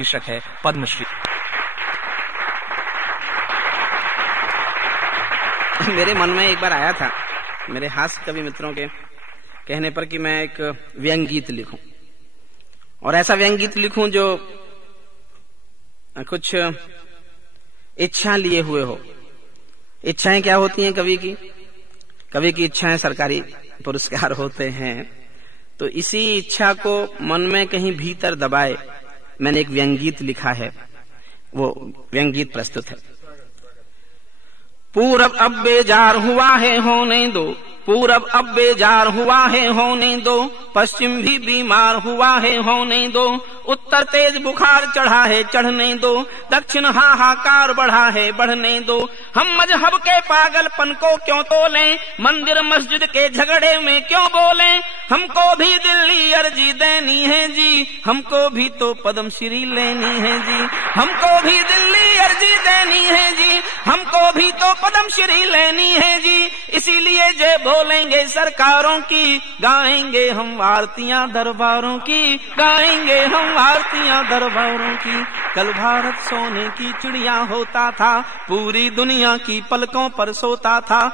शीर्षक है पद्मश्री। मेरे मन में एक बार आया था मेरे हास्य कवि मित्रों के कहने पर कि मैं एक व्यंग गीत लिखूं, और ऐसा व्यंग गीत लिखूं जो कुछ इच्छा लिए हुए हो। इच्छाएं क्या होती हैं कवि की? कवि की इच्छाएं सरकारी पुरस्कार होते हैं। तो इसी इच्छा को मन में कहीं भीतर दबाए मैंने एक व्यंग गीत लिखा है। वो व्यंग गीत प्रस्तुत है। पूरब अब बेजार हुआ है होने दो, पूरब अब बेजार हुआ है होने दो, पश्चिम भी बीमार हुआ है होने दो, उत्तर तेज बुखार चढ़ा है चढ़ने दो, दक्षिण हाहाकार बढ़ा है बढ़ने दो। हम मजहब के पागलपन को क्यों तोलें, मंदिर मस्जिद के झगड़े में क्यों बोलें। हमको भी दिल्ली अर्जी देनी है जी, हमको भी तो पद्मश्री लेनी है जी, हमको भी दिल्ली अर्जी देनी है जी, हमको भी तो पद्मश्री लेनी है जी। इसीलिए जे बोलेंगे सरकारों की, गाएंगे हम आरतियां दरबारों की, गाएंगे हम आरतियां दरबारों की। कल भारत सोने की चिड़िया होता था, पूरी दुनिया की पलकों पर सोता था।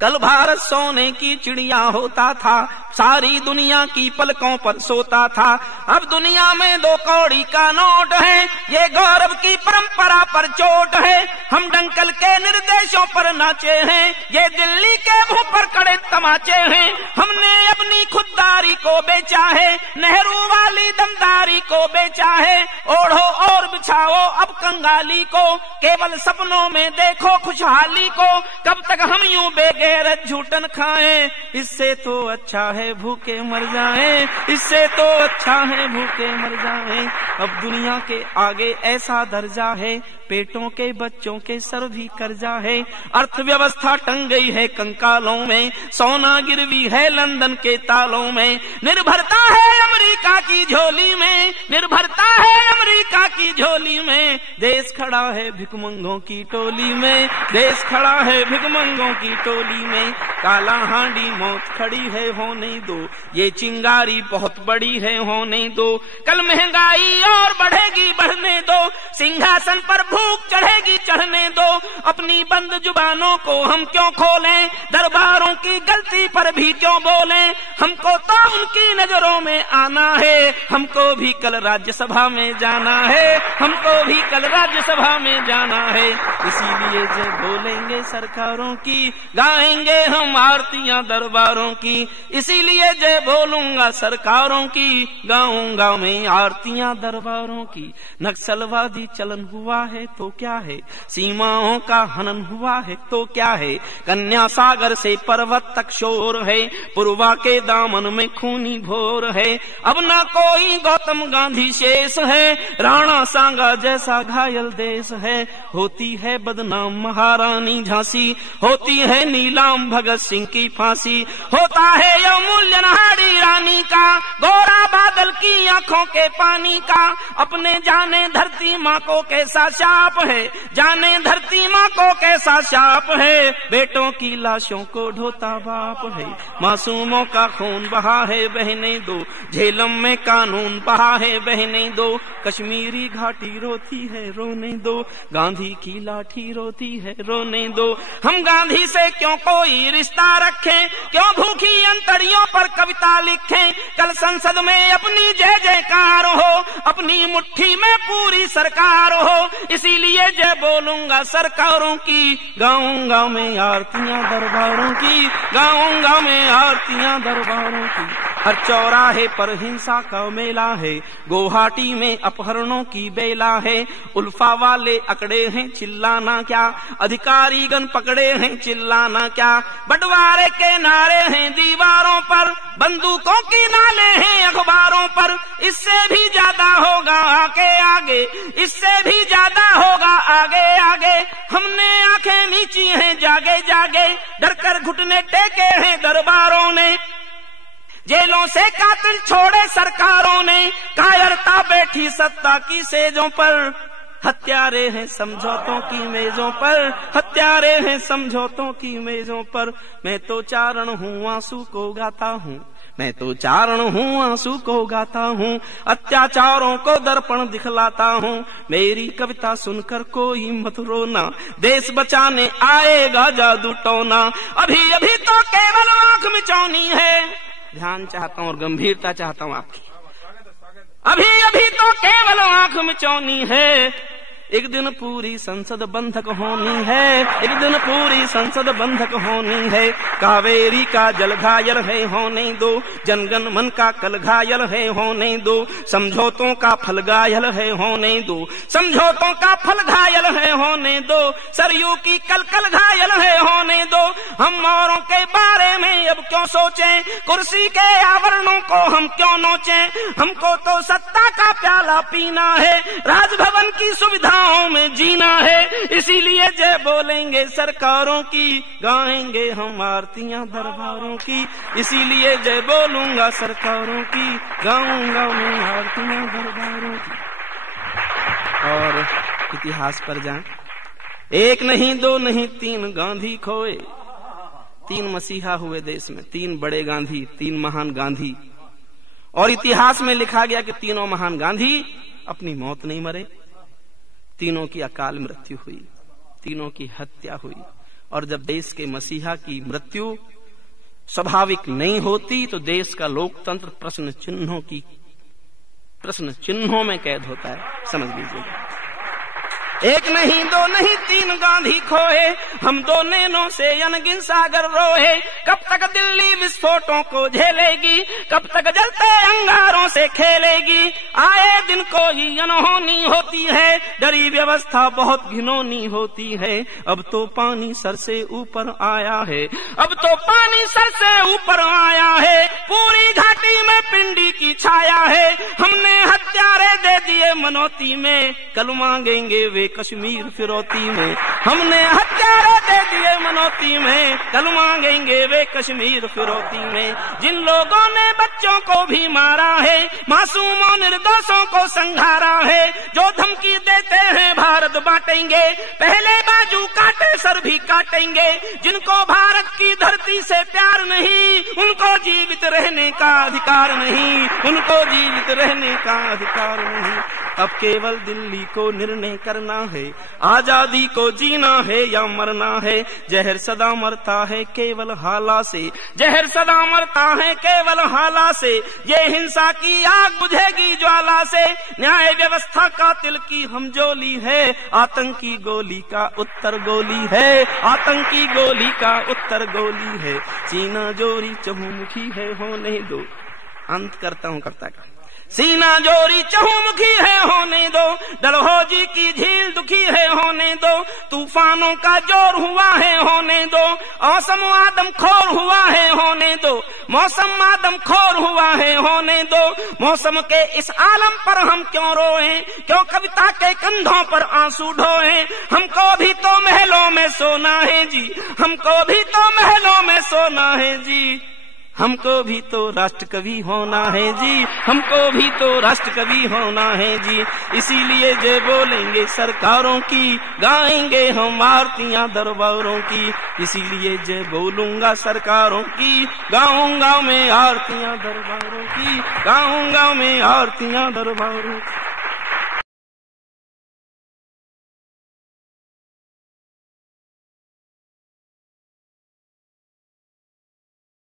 कल भारत सोने की चिड़िया होता था, सारी दुनिया की पलकों पर सोता था। अब दुनिया में 2 कौड़ी का नोट है, ये गौरव की परंपरा पर चोट है। हम डंकल के निर्देशों पर नाचे हैं, ये दिल्ली के मुंह पर कड़े तमाचे हैं। हमने अपनी खुददारी को बेचा है, नेहरू वाली दमदारी को बेचा है। ओढ़ो और बिछाओ अब कंगाली को, केवल सपनों में देखो खुशहाली को। कब तक हम यूं बेगैरत झूठन खाएं, इससे तो अच्छा है भूखे मर जाएं, इससे तो अच्छा है भूखे मर जाएं। अब दुनिया के आगे ऐसा दर्जा है, पेटों के बच्चों के सर भी कर्जा है। अर्थव्यवस्था टंग गई है कंकालों में, सोना गिरवी है लंदन के तालों में। निर्भरता है अमेरिका की झोली में, निर्भरता है अमेरिका की झोली में। देश खड़ा है भिखमंगों की टोली में, देश खड़ा है भिखमंगों की टोली में। काला हांडी मौत खड़ी है होने दो, ये चिंगारी बहुत बड़ी है होने दो। कल महंगाई और बढ़ेगी बढ़ने दो, सिंहासन पर भूख चढ़ेगी चढ़ने दो। अपनी बंद जुबानों को हम क्यों खोलें, दरबारों की गलती पर भी क्यों बोलें। हमको तो उनकी नजरों में आना है, हमको भी कल राज्यसभा में जाना है, हमको भी कल राज्यसभा में जाना है। इसीलिए जो बोलेंगे सरकारों की, गाएंगे हम आरतियां दरबारों की। इसीलिए जो बोलूंगा सरकारों की, गाऊंगा मैं आरतियां दरबारों की। नक्सलवादी चलन हुआ है तो क्या है, सीमाओं का हनन हुआ है तो क्या है। कन्या सागर से पर्वत तक शोर है, पूर्वा के दामन में खूनी भोर है। अब ना कोई गौतम गांधी शेष है, राणा सांगा जैसा घायल देश है। होती है बदनाम महारानी झांसी, होती है नीलाम भगत सिंह की फांसी। होता है अमूल्य नाड़ी रानी का, गोरा बादल की आंखों के पानी का। अपने जाने धरती माँ को कैसा शाप है, जाने धरती माँ को कैसा शाप है। बेटों की लाशों को ढोता बाप है, मासूमों का खून बहा है बहने दो। झेलम में कानून बहा है बहने दो, कश्मीरी घाटी रोती है रोने दो। गांधी की लाठी रोती है रोने दो। हम गांधी से क्यों कोई रिश्ता रखें, क्यों भूखी अंतड़ियों पर कविता लिखें। कल संसद में अपनी जय जयकार हो, अपनी मुट्ठी में पूरी सरकार हो। इसीलिए जय बोलूंगा सरकारों की, गाऊंगा मैं आरतियां दरबारों की, गाऊंगा मैं आरतियां दरबारों की। हर चौराहे पर हिंसा का मेला है, गुवाहाटी में अपहरणों की बेला है। उल्फा वाले अकड़े हैं चिल्लाना क्या, अधिकारीगण पकड़े हैं चिल्लाना क्या। बंटवारे के नारे हैं दीवारों पर, बंदूकों की नाले हैं अखबारों पर। इससे भी ज्यादा होगा आगे आगे, इससे भी ज्यादा होगा आगे आगे। हमने आंखें नीची हैं जागे जागे, डरकर घुटने टेके हैं दरबारों ने। जेलों से कातिल छोड़े सरकारों ने, कायरता बैठी सत्ता की सेजों पर। हत्यारे हैं समझौतों की मेजों पर, हत्यारे हैं समझौतों की मेजों पर। मैं तो चारण हूँ आंसू को गाता हूँ, मैं तो चारण हूँ, आंसू को गाता हूँ, अत्याचारों को दर्पण दिखलाता हूँ। मेरी कविता सुनकर कोई मत रोना, देश बचाने आएगा जादू टोना। अभी अभी तो केवल आंख मिचौनी है, ध्यान चाहता हूँ और गंभीरता चाहता हूँ आपकी। अभी अभी तो केवल आंख मिचौनी है, एक दिन पूरी संसद बंधक होनी है, एक दिन पूरी संसद बंधक होनी है। कावेरी का जल घायल है होने दो, जनगण मन का कल घायल है होने दो, समझौतों का फल घायल है होने दो, समझौतों का फल घायल है होने दो, सरयू की कल कल घायल है होने दो। हम औरों के बारे में अब क्यों सोचें, कुर्सी के आवरणों को हम क्यों नोचें। हमको तो सत्ता का प्याला पीना है, राजभवन की सुविधा में जीना है। इसीलिए जय बोलेंगे सरकारों की, गाएंगे हम आरतियां दरबारों की। इसीलिए जय बोलूंगा सरकारों की, गाऊंगा मैं आरतियां दरबारों की। और इतिहास पर जाएं, एक नहीं दो नहीं तीन गांधी खोए, तीन मसीहा हुए देश में, तीन बड़े गांधी, तीन महान गांधी। और इतिहास में लिखा गया कि तीनों महान गांधी अपनी मौत नहीं मरे, तीनों की अकाल मृत्यु हुई, तीनों की हत्या हुई। और जब देश के मसीहा की मृत्यु स्वाभाविक नहीं होती तो देश का लोकतंत्र प्रश्न चिन्हों में कैद होता है, समझ लीजिए। एक नहीं दो नहीं तीन गांधी खोए, हम दो नैनों से अनगिन सागर रोए। कब तक दिल्ली विस्फोटों को झेलेगी, कब तक जलते अंगारों से खेलेगी। आए दिन कोई अनहोनी होती है, डरी व्यवस्था बहुत घिनौनी होती है। अब तो पानी सर से ऊपर आया है, अब तो पानी सर से ऊपर आया है, पूरी घाटी में पिंडी की छाया है। हमने हत्यारे दे दिए मनोती में, कल मांगेंगे वे कश्मीर फिरौती में। हमने हत्यारे दे दिए मनोती में, कल मांगेंगे वे कश्मीर फिरौती में। जिन लोगों ने बच्चों को भी मारा है, मासूमों निर्दोषों को संघारा है, जो धमकी देते हैं भारत बांटेंगे, पहले बाजू काटे सर भी काटेंगे। जिनको भारत की धरती से प्यार नहीं, उनको जीवित रहने का अधिकार नहीं, उनको जीवित रहने का अधिकार नहीं। अब केवल दिल्ली को निर्णय करना है, आजादी को जीना है या मरना है। जहर सदा मरता है केवल हाला से, जहर सदा मरता है केवल हाला से। ये हिंसा की आग बुझेगी ज्वाला से। न्याय व्यवस्था कातिल की हमजोली है, आतंकी गोली का उत्तर गोली है, आतंकी गोली का उत्तर गोली है। सीना जोरी चहुमुखी है होने दो, अंत करता हूँ कविता का। सीना जोरी चहुमुखी है होने दो, डलहौजी की झील दुखी है होने दो, तूफानों का जोर हुआ है होने दो, मौसम आदमखोर हुआ है होने दो, मौसम आदमखोर हुआ है होने दो। मौसम के इस आलम पर हम क्यों रोएं, क्यों कविता के कंधों पर आंसू ढोएं। हमको भी तो महलों में सोना है जी, हमको भी तो महलों में सोना है जी, हमको भी तो राष्ट्र कवि होना है जी, हमको भी तो राष्ट्र कवि होना है जी। इसीलिए जय बोलेंगे सरकारों की, गाएंगे हम आरतियां दरबारों की। इसीलिए जय बोलूंगा सरकारों की, गाऊंगा मैं आरतियां दरबारों की, गाऊंगा मैं आरतियां दरबारों की।